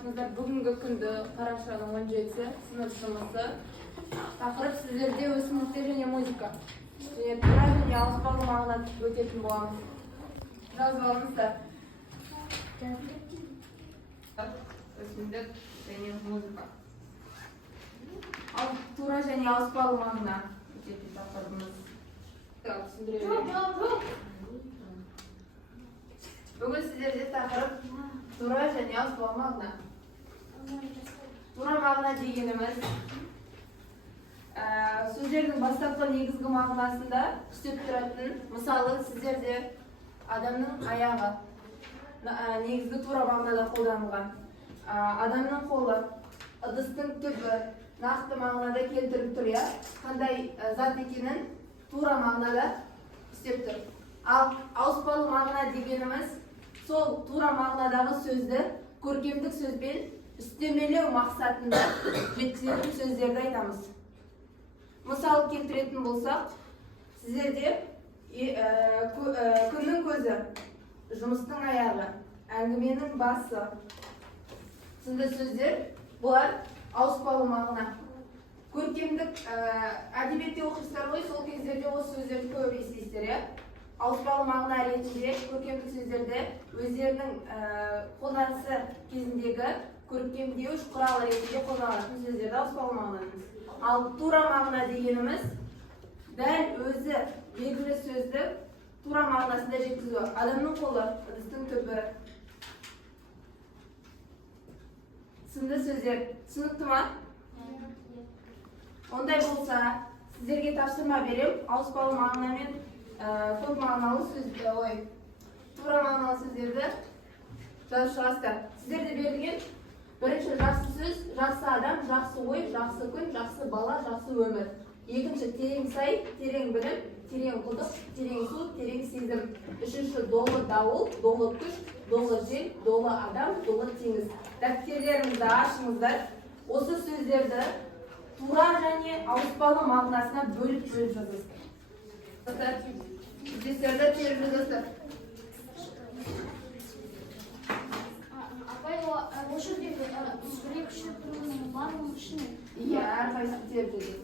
саламатсыздар. Бүгінгі күнді қарашаның 17-сі сынып жұмысы. Тақырып сіздерде өсімдіктер және музыка. Және тура және ауыспалы мағына өтетін боламыз. Жазып алыңыздар. Өсімдік және музыка. Ал тура және ауыспалы мағына өтетін тақырыбымыз. Бүгін сіздерде тақырып тура және ауыспалы мағына. Тура мағына дегеніміз сөздердің бастапқы негізгі мағынасында күштеп тұратын. Мысалы, сіздерде адамның аяғы негізгі тура мағынада қолданылған. Адамның қолы, ыдыстың түбі нақты мағынада келтіріп тұр, қандай зат екенін тура мағынада күштеп тұр. Ал ауыспалы мағына дегеніміз сол тура мағынадағы сөзді көркемдік сөзбен үстемелеу мақсатында жеткізетін сөздерді айтамыз. Мысал келтіретін болсақ, сіздерде күннің көзі, жұмыстың аяғы, әңгіменің басы сынды сөздер бұлар ауыспалы мағына. Көркемдік әдебиетте оқисыздар ғой, сол кездерде осы сөздерді көп естисіздер. Ауыспалы мағына ретінде көркемдік сөздерді өздерінің қолданысы кезіндегі көркемдеуіш құралы ретінде қолданатын сөздерді ауыспалы мағынамыз. Ал тура мағына дегеніміз дәл өзі белгілі сөзді тура мағынасында жеткізу. Адамның қолы, ыдыстың түбі сынды сөздер түсінікті ма? Ондай болса, сіздерге тапсырма берем. Ауыспалы мағына мен көп мағыналы сөздерді, тура мағыналы сөздерді жазып шығасыздар. Сіздерде берілген бірінші жақсы сөз, жақсы адам, жақсы ой, жақсы күн, жақсы бала, жақсы өмір. Екінші терең сай, терең білім, терең құдық, терең су, терең сезім. Үшінші долы дауыл, долы күш, долы жел, долы адам, долы теңіз. Дәптерлеріңізді ашыңыздар. Осы сөздерді тура және ауыспалы мағынасына бөліп жазасыздар. Здестерді теріп жазасыздар. Апай, осы жердегі бір-екі тұрғының барлығының ішіне? Иә, әрқайсысын теріп жазасыз.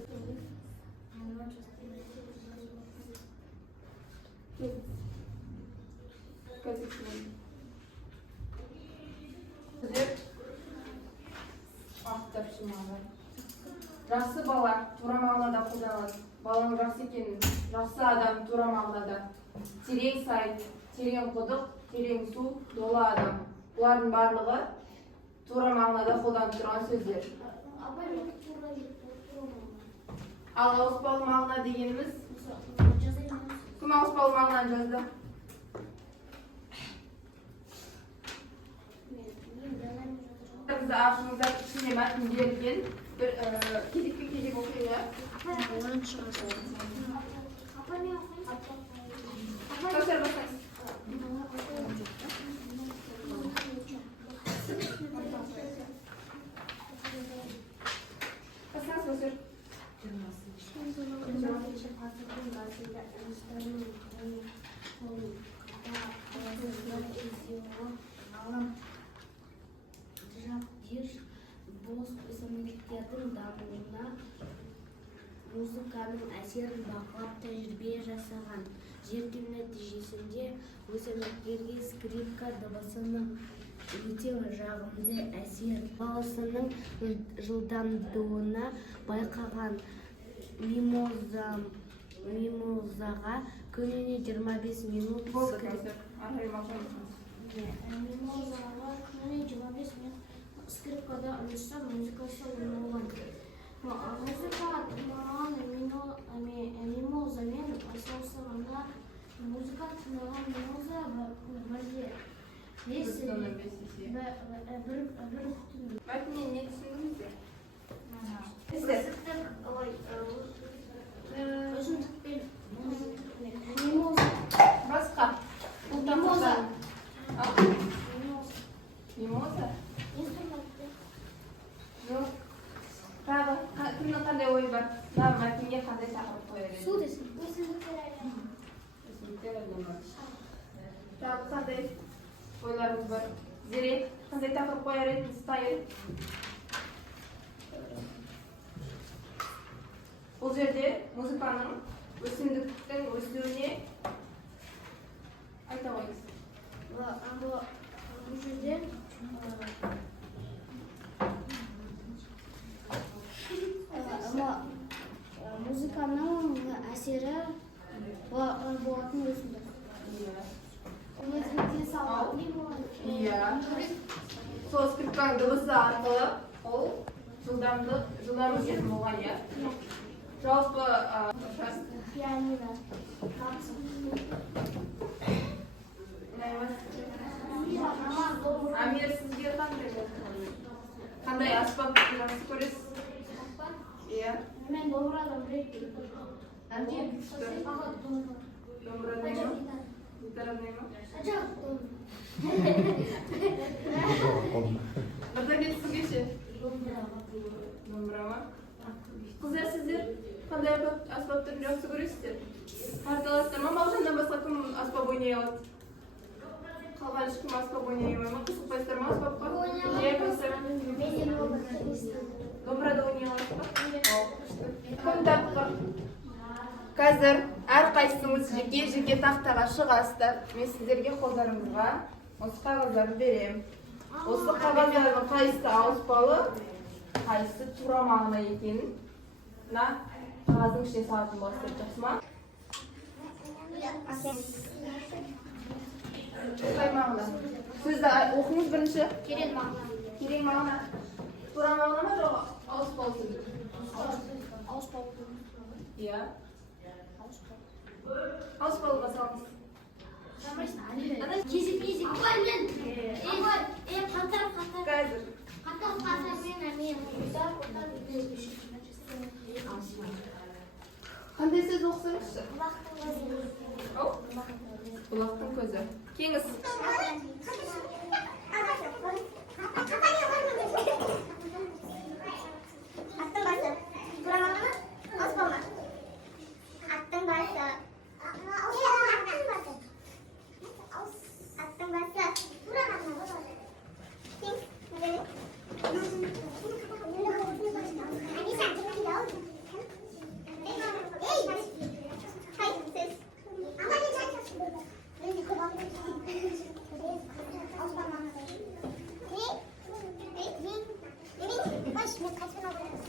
Жақсы бала тура мағынада қолданылады. Баланың жақсы екенін, жақсы адам тура мағынада. Терең сай, терең құдық, терең су, долы адам. Бұлардың барлығы тура мағынада қолданып тұрған сөздер. Ал ауыспалы мағына дегеніміз? Кім ауыспалы мағынаны жазды? Бізді ашыңыздар, ішіне мәтін берілген. Кезекпен кезек оқиға. Көтер басайыз. Қасыңыз көтер. Бос өсімдіктердің дамуына музыканың әсерін бақылап тәжірибе жасаған. Зерттеу нәтижесінде өсімдіктерге скрипка дыбысының өте жағымды әсер баласының жылдамдығына байқаған. Мимозаға күніне 25 минут скрипкада ұрысса музыкасы ойналған. Музыка мимоза мен салыстырғанда музыка тыңдаған мимоза бірде Мәтіннен не түсіндіңіздер? Өсімдікпен мимоза Басқа. мимоза Мимоза? Жоқ. Тағы, кімнің қандай ойы бар? Мәтінге қандай тақырып қоя береді? Су десін. Өсімдіктер әлемі. Тағы қандай ойларыңыз бар? Zere, qanday taqirib qo'yar edingiz, Tahir? Bu жерде muzikaning o'simlikning o'sуіне ayta qo'yingiz. Bu жерде музыканың әсері болатын өсімдік. Iya. Сол скрипканың дыбысы арқылы ол жылдам өсетін болған, иә? Жалпы Пианино. Амир, сізге қандай аспапты жақсы көресіз? Иә. Мен домбырадан біледі. Домбыра ойнай ма? Гитара ойнай ма? Нұрдәулет, сізге ше? Домбыра ма? Қыздар, сіздер қандай аспаптарды жақсы көресіздер? Қарталастар ма? Балжаннан басқа кім аспап ойнай алады? Қалған ешкім аспап ойнай алмай ма? Қызықпайсыздар ма аспапқа? Иә, қыздар. Домбырада ойнай аласыз ба? Күн таққа. Қазір әрқайсыңыз жеке тақтаға шығасыздар. Мен сіздерге қолдарыңызға осы қағаздарды беремін. Осы қағаздардың қайсысы ауыспалы, қайсысы тура мағына екенін қағаздың ішіне салатын боласыздар, жақсы ма? Қай мағына? Сөзді оқыңыз бірінші. Керек мағына. Керек мағына. Тура мағына ма, жоқ ауыспалы сөз? Ауыспалы. Иә. Ауыспалыға салыңыз. Кезіп. Қатар. Қазір. Қандай сөз оқысаңызшы? Бұлақтың көзі. Кеңіз.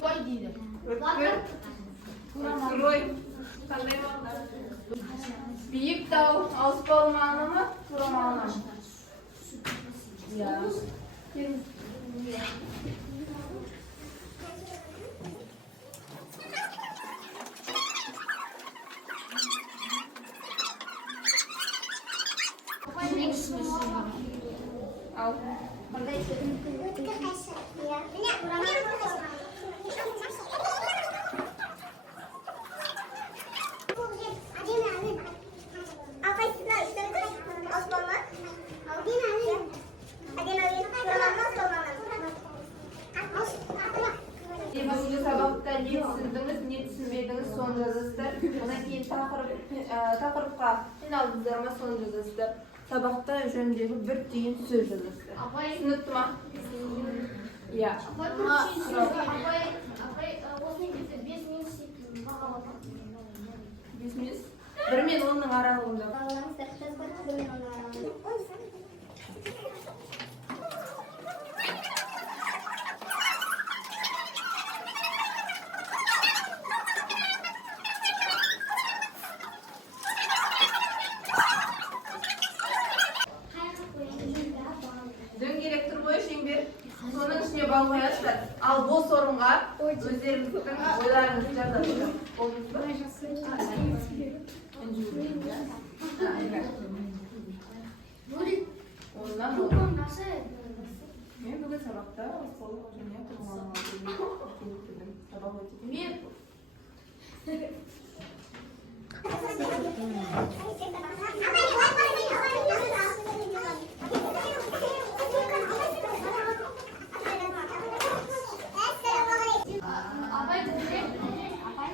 Қой дейді. Герой. Қандай мағына? Биік тау ауыспалы мағына ма? Тура мағына ма? Иә. Келіңіз. Ал. Қандай сөз? Бүгінгі сабақта не түсіндіңіз, не түсінбедіңіз, соны жазасыздар. Одан кейін тақырыпқа қиналдыңыздар ма, соны жазасыздар. Сабақта жөніндегі бір түйін сөз жазасыздар. Түсінікті ма? Иә. Апай, осының кезде 5 минут секілді бағалап. 5 минут? 1 мен 10-ның аралығында. Дөңгелек тұр ғой шеңбер. Соның ішіне бал қоясыздар. Ал бос орынға өздеріңіздің ойларыңызды жазасыздар. Болдыңыз ба? Мен бүгін сабақта ауыспалы және сабақ өтеді.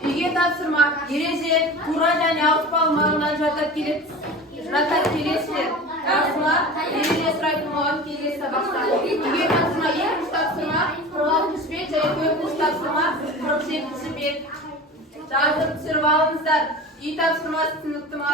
Үйге тапсырма, ереже, тура және ауыспалы мағынадан жатап келесіздер. Жақсы ма? Ереже сұрайтын болған келесі сабақ. tapsırma 47. bet. Жазып түсіріп алыңыздар. Үй тапсырмасы түсінікті ма?